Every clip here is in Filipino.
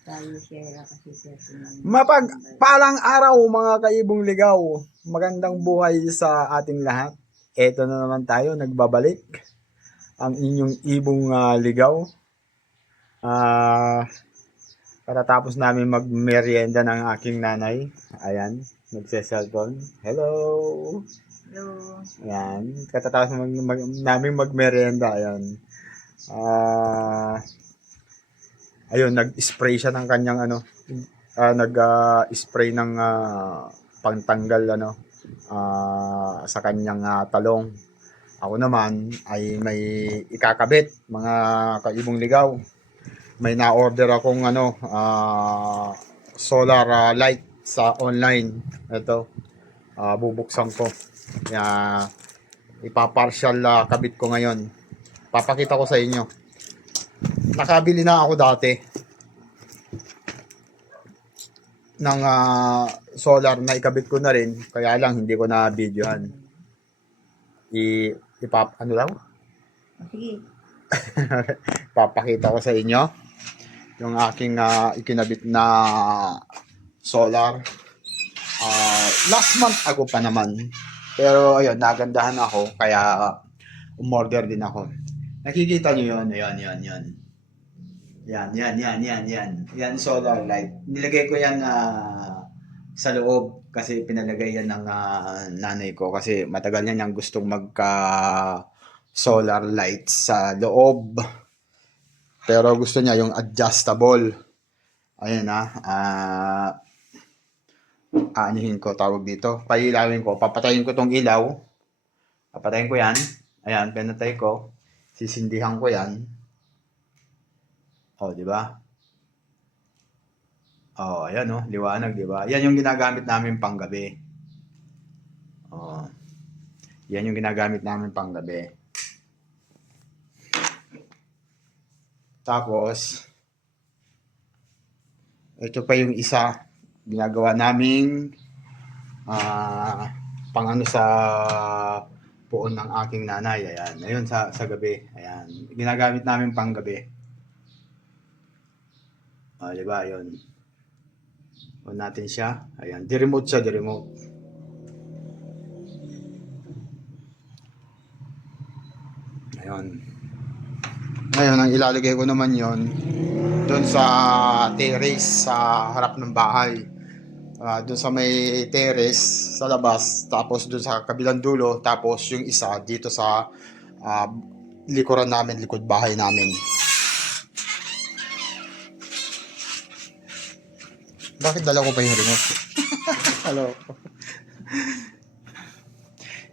Tayo siya kasi personal. Mapagpalang araw mga kaibong ligaw. Magandang buhay sa ating lahat. Eto na naman tayo, nagbabalik. Ang inyong ibong ligaw. Katatapos namin magmerienda ng aking nanay. Ayan, nagse-cellphone. Hello! Hello. Ayan, katatapos namin magmerienda. Ayan. Ayun, nag-spray siya ng kanyang nag-spray ng pangtanggal sa kanyang talong. Ako naman ay may ikakabit, mga kaibong ligaw. May na-order akong solar light sa online. Ito, bubuksan ko. Ipapartial kabit ko ngayon. Papakita ko sa inyo. Nakabili na ako dati ng solar na ikabit ko na rin, kaya lang hindi ko na videohan. Ano daw? Sige. Papakita ko sa inyo yung aking ikinabit na solar. Last month ago pa naman. Pero ayun, nagandahan ako kaya umorder din ako. Nakikita niyo yun? Ayan, yan. Yan solar light. Nilagay ko yan sa loob kasi pinalagay yan ng nanay ko kasi matagal niya niyang gustong magka solar light sa loob. Pero gusto niya yung adjustable. Ayan aanihin ko, tawag dito. Pailawin ko, papatayin ko tong ilaw. Papatayin ko yan. Ayan, pinatay ko. Sisindihan ko yan. Oh, di ba? Oh, ayan oh, liwanag, di ba? Yan yung ginagamit namin panggabi. Oh. Yan yung ginagamit namin panggabi. Tapos ito pa yung isa ginagawa naming pang sa puon ng aking nanay. Ayan, ayun sa gabi. Ayan, ginagamit namin panggabi. Oh, di ba? Yun. On natin siya. Ayan, di-remote siya, di-remote. Ayun. Ngayon, ang ilalagay ko naman yon doon sa terrace sa harap ng bahay. Doon sa may terrace sa labas, tapos doon sa kabilang dulo, tapos yung isa dito sa likuran namin, likod bahay namin. Bakit dala ko pa yung remote? Hello.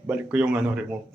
Balik ko yung remote.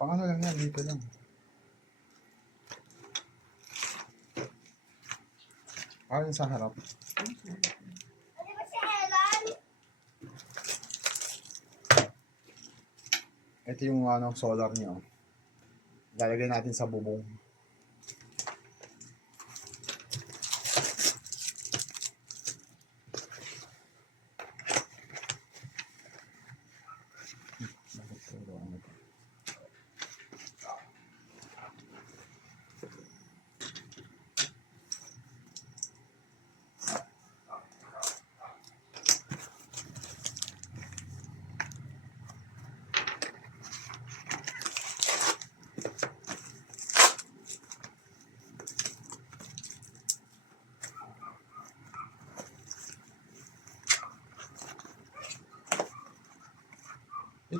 Pang ano lang yan, dito lang. Ayun sa harap. Ito yung solar niya. Lalagay natin sa bubong.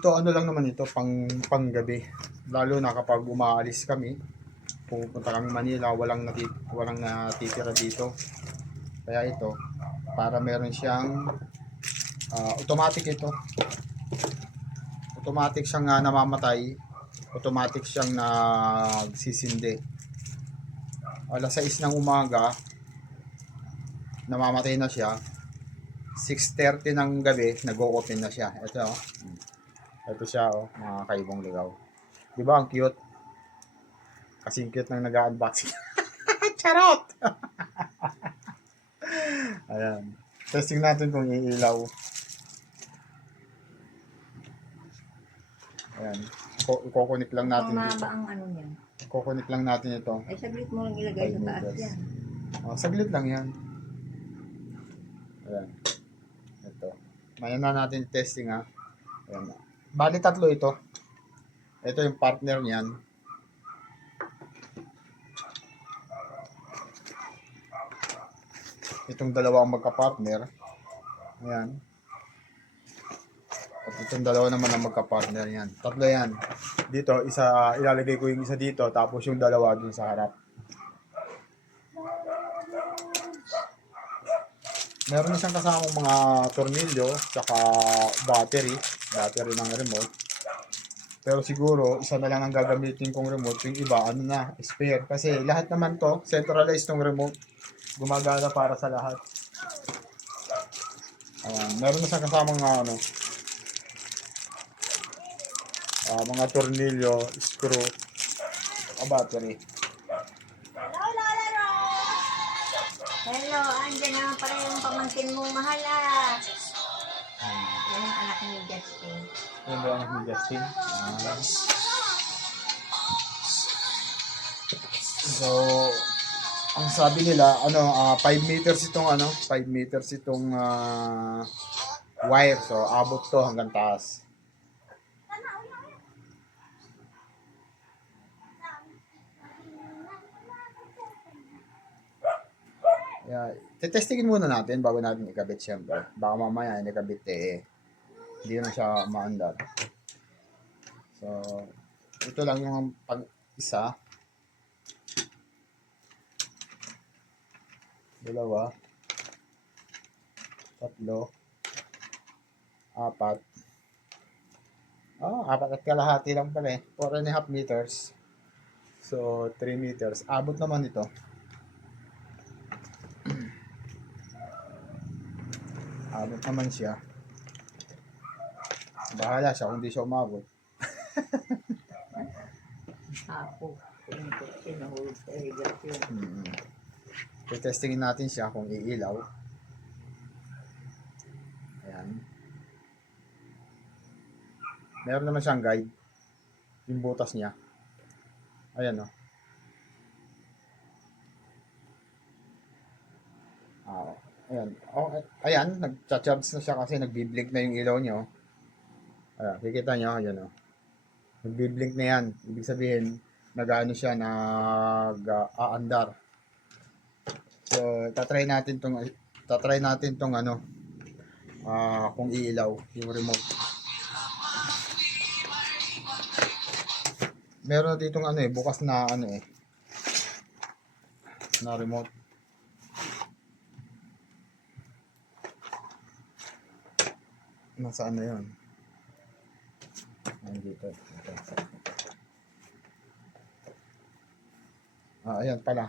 Ito ano lang naman ito, panggabi. Lalo na kapag umaalis kami, pupunta kami Manila, walang natitira dito. Kaya ito, para meron siyang automatic ito. Automatic siyang namamatay, automatic siyang nagsisindi. Alas 6 ng umaga, namamatay na siya. 6:30 ng gabi, nag-o-open na siya. Ito, oh. Ito siya, oh, mga kaibong ligaw. Di ba ang cute? Kasing cute nang nag-unboxing. Charot! Ayan. Testing natin kung iilaw. Ayan. Iko-connect lang natin Kung dito. mahaba ang ano niyan. Iko-connect lang natin ito. Ay, saglit mo lang ilagay sa taas yan. Saglit lang yan. Ayan. Ito. Mayan na natin testing ha. Ayan. Bali tatlo ito. Ito yung partner niyan. Itong dalawa ang magka-partner. Ayan. At itong dalawa naman ang magka-partner yan. Tatlo yan. Dito, isa, ilalagay ko yung isa dito, tapos yung dalawa dun sa harap. Meron na siyang kasamang mga tornilyo, tsaka battery ng remote. Pero siguro, isa na lang ang gagamitin kong remote. Yung iba, ano na, spare. Kasi lahat naman to, centralized tong remote. Gumagana para sa lahat. Ayan, meron na siyang kasamang mga tornilyo, screw, battery. Hello, andyan naman pala yung pamangkin mong mahal ah. Yan ang anak ni Justin. Yan ba ang anak ni Justin? So, ang sabi nila, 5 meters itong 5 meters itong wire. So, abot to hanggang taas. Yeah, tetestingin muna natin bago natin ikabit siyempre. Baka mamaya ikabit hindi na siya maandar. So, ito lang yung pag-isa. Dalawa. Tatlo. Apat. Apat at kalahati lang pala 4.5 meters. So, 3 meters. Abot naman ito. Abot naman siya. Bahala siya kung hindi siya umabot. Ako. Sinahulog sa irrigation. Testingin natin siya kung iilaw. Ayan. Meron naman siyang guide. Yung butas niya. Ayan o. Ayan. Ayan. Nag-charge na siya kasi nagbiblink na yung ilaw niya. Ayan. Kikita niyo. Ayan o. Nagbiblink na yan. Ibig sabihin, nag-ano siya, nag-aandar. So, tatry natin tong kung iilaw yung remote. Meron na ditong bukas na na remote. Nasaan na yun? Nandito. Ayan pala.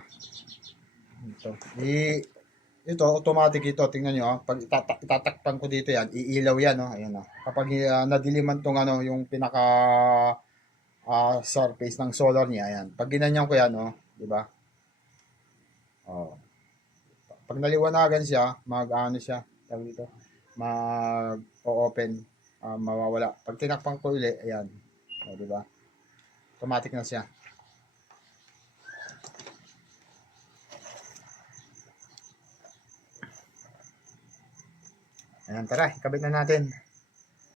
Ito automatic ito. Tingnan nyo. Pag itatakpan ko dito yan, iilaw yan. Ayan. Kapag nadiliman tong yung pinaka surface ng solar niya. Ayan. Pag ginanyan ko yan, di ba? Pag naliwanagan siya, siya. Tawag dito. Mag-open. Mawawala. Pag tinakpan ko ulit, ayan. Di ba? Automatic na siya. Ayan, tara, ikabit na natin.